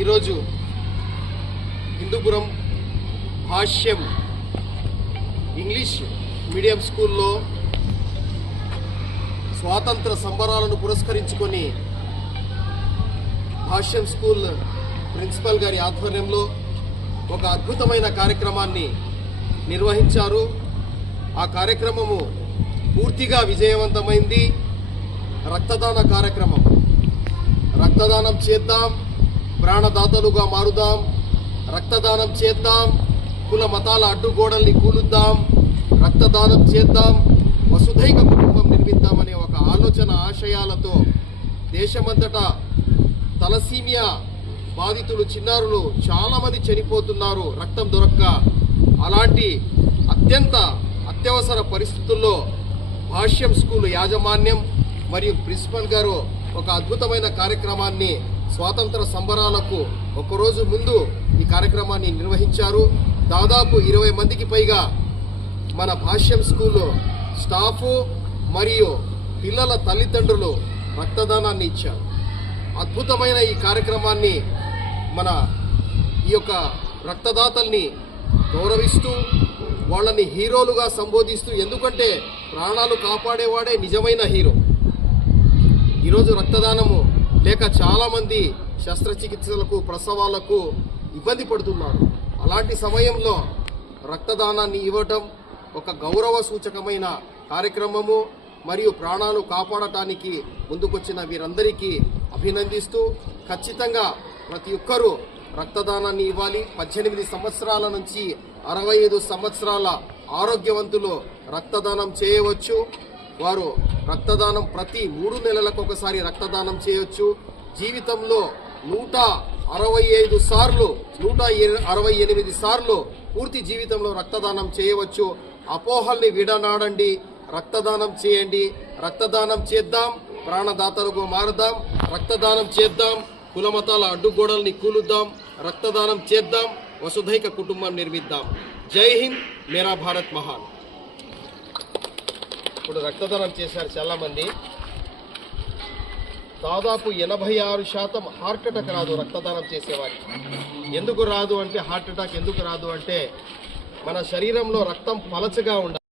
ఈరోజు హిందూపురం భాష్యం English medium స్కూల్లో స్వాతంత్ర సంబరాలను పురస్కరించుకొని భాష్యం స్కూల్ ప్రిన్సిపల్ గారి ఆధ్వర్యంలో ఒక అద్భుతమైన కార్యక్రమాన్ని నిర్వహించారు. ఆ కార్యక్రమము పూర్తిగా విజయవంతమైంది. రక్తదాన కార్యక్రమం. రక్తదానం చేద్దాం. ప్రాణదాతలుగా మారుదాం. రక్తదానం చేద్దాం. కుల మతాల అడ్డుగోడల్ని కూలుద్దాం. రక్తదానం చేద్దాం. వసుధైక కుటుంబం నిర్మిద్దామనే ఒక ఆలోచన ఆశయాలతో దేశమంతటా తలసీమియా బాధితులు చిన్నారులు చాలామంది చనిపోతున్నారు. రక్తం దొరక్క అలాంటి అత్యంత అత్యవసర పరిస్థితుల్లో భాష్యం స్కూల్ యాజమాన్యం మరియు ప్రిన్సిపల్ గారు ఒక అద్భుతమైన కార్యక్రమాన్ని స్వాతంత్ర సంబరాలకు ఒకరోజు ముందు ఈ కార్యక్రమాన్ని నిర్వహించారు. దాదాపు ఇరవై మందికి పైగా మన భాష్యం స్కూల్లో స్టాఫ్ మరియు పిల్లల తల్లిదండ్రులు రక్తదానాన్ని ఇచ్చారు. అద్భుతమైన ఈ కార్యక్రమాన్ని మన ఈ యొక్క రక్తదాతల్ని గౌరవిస్తూ వాళ్ళని హీరోలుగా సంబోధిస్తూ ఎందుకంటే ప్రాణాలు కాపాడేవాడే నిజమైన హీరో. ఈరోజు రక్తదానము లేక చాలామంది శస్త్రచికిత్సలకు ప్రసవాలకు ఇబ్బంది పడుతున్నారు. అలాంటి సమయంలో రక్తదానాన్ని ఇవ్వటం ఒక గౌరవ సూచకమైన కార్యక్రమము. మరియు ప్రాణాలు కాపాడటానికి ముందుకొచ్చిన వీరందరికీ అభినందిస్తూ ఖచ్చితంగా ప్రతి ఒక్కరూ రక్తదానాన్ని ఇవ్వాలి. పద్దెనిమిది సంవత్సరాల నుంచి అరవై ఐదు సంవత్సరాల ఆరోగ్యవంతులు రక్తదానం చేయవచ్చు. వారు రక్తదానం ప్రతి మూడు నెలలకు ఒకసారి రక్తదానం చేయొచ్చు. జీవితంలో నూట అరవై ఐదు సార్లు నూట అరవై ఎనిమిది సార్లు పూర్తి జీవితంలో రక్తదానం చేయవచ్చు. అపోహల్ని విడనాడండి. రక్తదానం చేయండి. రక్తదానం చేద్దాం. ప్రాణదాతలకు మారుదాం. రక్తదానం చేద్దాం. కులమతాల అడ్డుగోడల్ని కూలుద్దాం. రక్తదానం చేద్దాం. వసుధైక కుటుంబం నిర్మిద్దాం. జై హింద్. మేరా భారత్ మహాన్. ఇప్పుడు రక్తదానం చేశారు చాలా మంది దాదాపు ఎనభై ఆరు శాతం హార్ట్ అటాక్ రాదు రక్తదానం చేసేవారికి. ఎందుకు రాదు అంటే హార్ట్ అటాక్ ఎందుకు రాదు అంటే మన శరీరంలో రక్తం పలచగా ఉండాలి